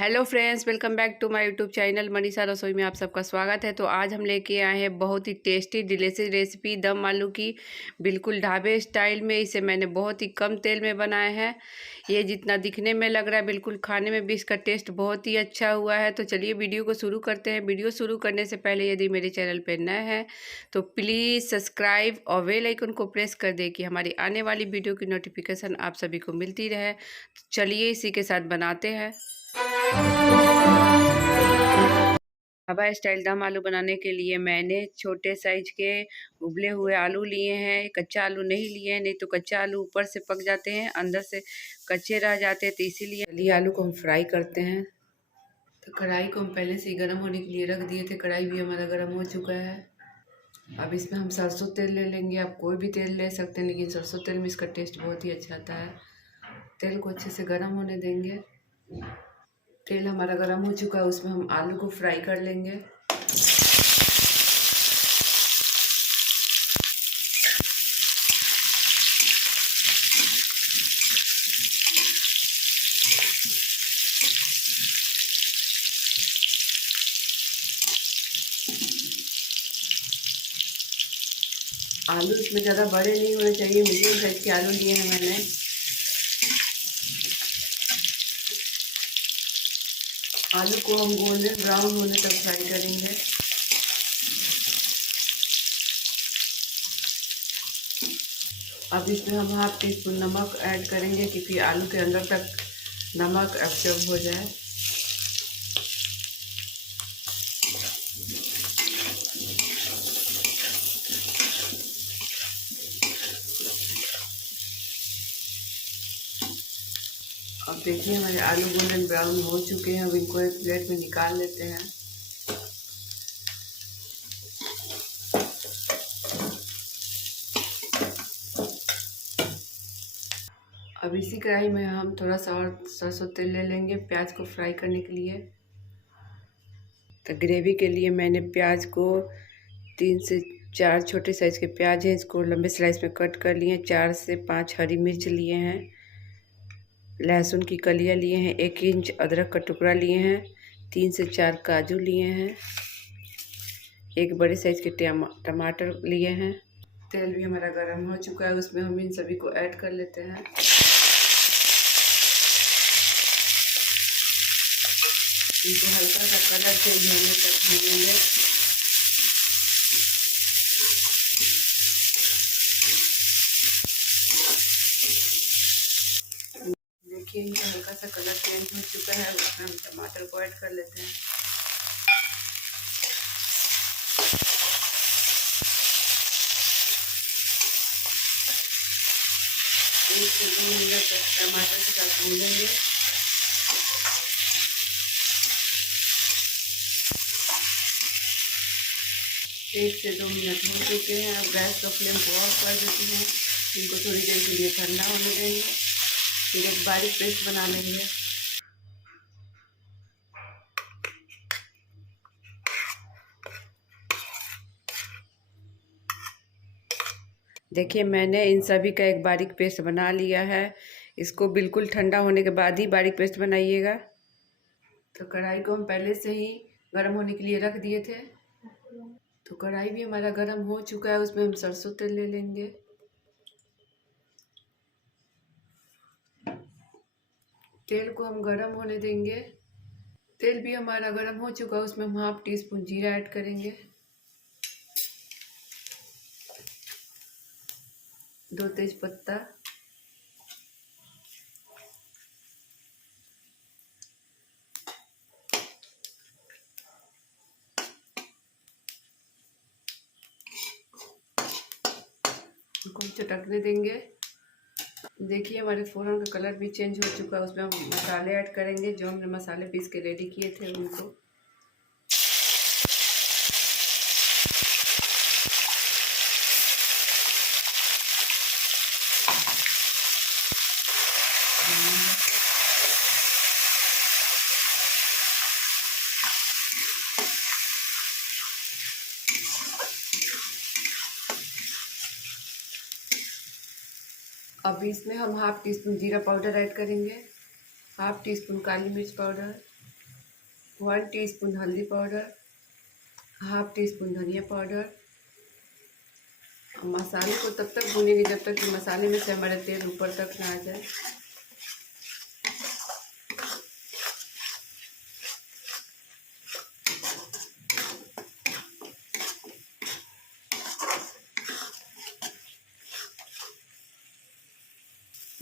Hello friends, welcome back to my YouTube channel Manisha रसोई में आप सबका स्वागत है। तो आज हम लेके आए हैं बहुत ही टेस्टी डिलीशियस रेसिपी दम आलू की, बिल्कुल ढाबे स्टाइल में। इसे मैंने बहुत ही कम तेल में बनाया है। ये जितना दिखने में लग रहा है, बिल्कुल खाने में भी इसका टेस्ट बहुत ही अच्छा हुआ है। तो चलिए वीडियो को शुरू करते हैं। वीडियो शुरू करने से पहले यदि मेरे चैनल पर नए हैं तो प्लीज़ सब्सक्राइब और बेल आइकन को प्रेस कर दे कि हमारी आने वाली वीडियो की नोटिफिकेशन आप सभी को मिलती रहे। चलिए इसी के साथ बनाते हैं। ढाबा स्टाइल दम आलू बनाने के लिए मैंने छोटे साइज के उबले हुए आलू लिए हैं। कच्चा आलू नहीं लिए हैं, नहीं तो कच्चा आलू ऊपर से पक जाते हैं, अंदर से कच्चे रह जाते हैं। तो इसीलिए चलिए आलू को हम फ्राई करते हैं। तो कढ़ाई को हम पहले से ही गर्म होने के लिए रख दिए थे। कढ़ाई भी हमारा गर्म हो चुका है। अब इसमें हम सरसों तेल ले लेंगे। आप कोई भी तेल ले सकते हैं, लेकिन सरसों तेल में इसका टेस्ट बहुत ही अच्छा आता है। तेल को अच्छे से गर्म होने देंगे। तेल हमारा गर्म हो चुका है, उसमें हम आलू को फ्राई कर लेंगे। आलू इसमें ज़्यादा बड़े नहीं होने चाहिए, मीडियम साइज के आलू लिए हैं मैंने। आलू को हम गोल्डन ब्राउन होने तक फ्राई करेंगे। अब इसमें हम हाफ टी स्पून नमक ऐड करेंगे, क्योंकि आलू के अंदर तक नमक एब्जॉर्ब हो जाए। अब देखिए हमारे आलू गोल्डन ब्राउन हो चुके हैं। अब इनको एक प्लेट में निकाल लेते हैं। अब इसी कढ़ाई में हम थोड़ा सा और सरसों तेल ले लेंगे प्याज को फ्राई करने के लिए। तो ग्रेवी के लिए मैंने प्याज को 3 से 4 छोटे साइज के प्याज हैं, इसको लंबे स्लाइस में कट कर लिए हैं। 4 से 5 हरी मिर्च लिए हैं। लहसुन की कलियां लिए हैं। 1 इंच अदरक का टुकड़ा लिए हैं। 3 से 4 काजू लिए हैं। एक बड़े साइज के टमाटर लिए हैं। तेल भी हमारा गर्म हो चुका है, उसमें हम इन सभी को ऐड कर लेते हैं। इनको हल्का सा कलर चेंज होने तक भूनेंगे। देखिए इनका हल्का सा कलर चेंज हो चुका है। उसमें हम टमाटर को ऐड कर लेते हैं। एक से 2 मिनट तक टमाटर के साथ भूनेंगे। एक से 2 मिनट हो चुके हैं। अब गैस का फ्लेम को ऑफ कर देते हैं। इनको थोड़ी देर के लिए ठंडा होने देंगे, फिर एक बारीक पेस्ट बना लेंगे। देखिए मैंने इन सभी का एक बारीक पेस्ट बना लिया है। इसको बिल्कुल ठंडा होने के बाद ही बारीक पेस्ट बनाइएगा। तो कढ़ाई को हम पहले से ही गर्म होने के लिए रख दिए थे। तो कढ़ाई भी हमारा गर्म हो चुका है, उसमें हम सरसों तेल ले लेंगे। तेल को हम गर्म होने देंगे। तेल भी हमारा गर्म हो चुका है, उसमें हम हाफ टी स्पून जीरा ऐड करेंगे। 2 तेज पत्ता, इनको चटकने देंगे। देखिए हमारे फ़ौरन का कलर भी चेंज हो चुका है। उसमें हम मसाले ऐड करेंगे, जो हमने मसाले पीस के रेडी किए थे उनको। अब इसमें हम हाफ टी स्पून जीरा पाउडर ऐड करेंगे, हाफ टी स्पून काली मिर्च पाउडर, 1 टीस्पून हल्दी पाउडर, हाफ टी स्पून धनिया पाउडर। मसाले को तब तक भूनेंगे जब तक कि मसाले में से हमारा तेल ऊपर तक ना आ जाए।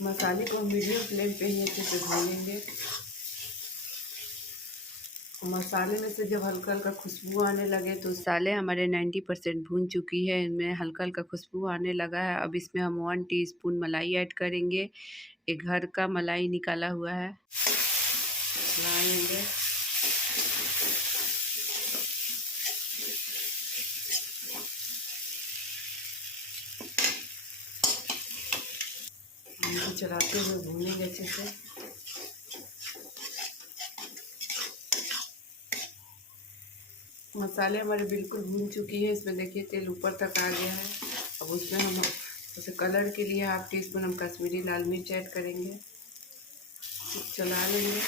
मसाले को मीडियम फ्लेम पे ही अच्छे से भूनेंगे। मसाले में से जब हल्का हल्का खुशबू आने लगे तो मसाले हमारे 90% भून चुकी है, इनमें हल्का हल्का खुशबू आने लगा है। अब इसमें हम 1 टीस्पून मलाई ऐड करेंगे। एक घर का मलाई निकाला हुआ है, चलाएंगे। इनको चलाते हुए भूनेंगे अच्छे से। मसाले हमारे बिल्कुल भून चुकी है, इसमें देखिए तेल ऊपर तक आ गया है। अब उसमें हम जैसे कलर के लिए हाफ टी स्पून हम कश्मीरी लाल मिर्च ऐड करेंगे, चला लेंगे।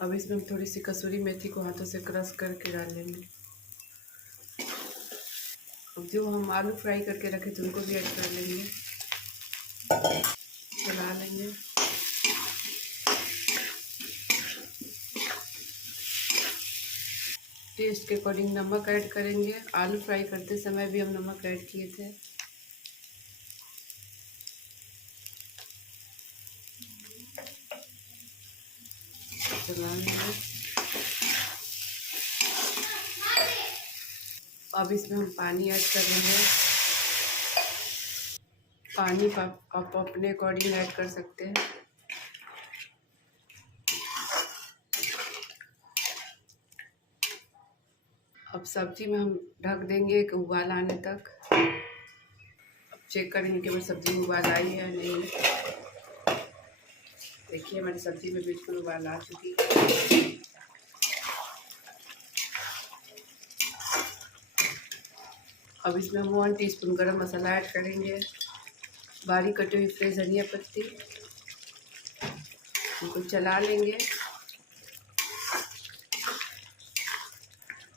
अब इसमें हम थोड़ी सी कसूरी मेथी को हाथों से क्रश करके डाल लेंगे। अब जो हम आलू फ्राई करके रखे थे उनको भी ऐड कर लेंगे, चला लेंगे। टेस्ट के अकॉर्डिंग नमक ऐड करेंगे। आलू फ्राई करते समय भी हम नमक ऐड किए थे। चला लेंगे। अब इसमें हम पानी ऐड कर लेंगे। पानी आप अपने अकॉर्डिंग ऐड कर सकते हैं। अब सब्जी में हम ढक देंगे एक उबाल आने तक। अब चेक करेंगे कि हमारी सब्जी में उबाल आई है नहीं। देखिए हमारी सब्जी में बिल्कुल उबाल आ चुकी है। अब इसमें हम 1 टीस्पून गरम मसाला ऐड करेंगे, बारीक कटी हुई फ्रेश धनिया पत्ती। इनको चला लेंगे।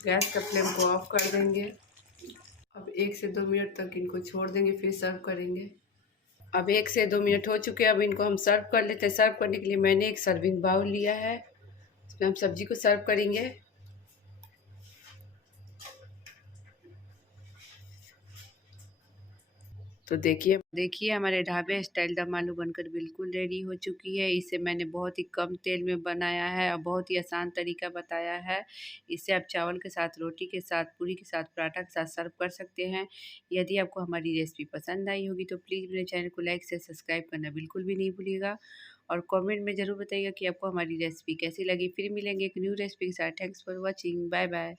गैस का फ्लेम को ऑफ कर देंगे। अब 1 से 2 मिनट तक इनको छोड़ देंगे, फिर सर्व करेंगे। अब 1 से 2 मिनट हो चुके हैं। अब इनको हम सर्व कर लेते हैं। सर्व करने के लिए मैंने एक सर्विंग बाउल लिया है, इसमें हम सब्जी को सर्व करेंगे। तो देखिए हमारे ढाबे स्टाइल दम आलू बनकर बिल्कुल रेडी हो चुकी है। इसे मैंने बहुत ही कम तेल में बनाया है और बहुत ही आसान तरीका बताया है। इसे आप चावल के साथ, रोटी के साथ, पूरी के साथ, पराठा के साथ सर्व कर सकते हैं। यदि आपको हमारी रेसिपी पसंद आई होगी तो प्लीज़ मेरे चैनल को लाइक से सब्सक्राइब करना बिल्कुल भी नहीं भूलिएगा और कमेंट में ज़रूर बताइएगा कि आपको हमारी रेसिपी कैसी लगी। फिर मिलेंगे एक न्यू रेसिपी के साथ। Thanks for watching. Bye bye.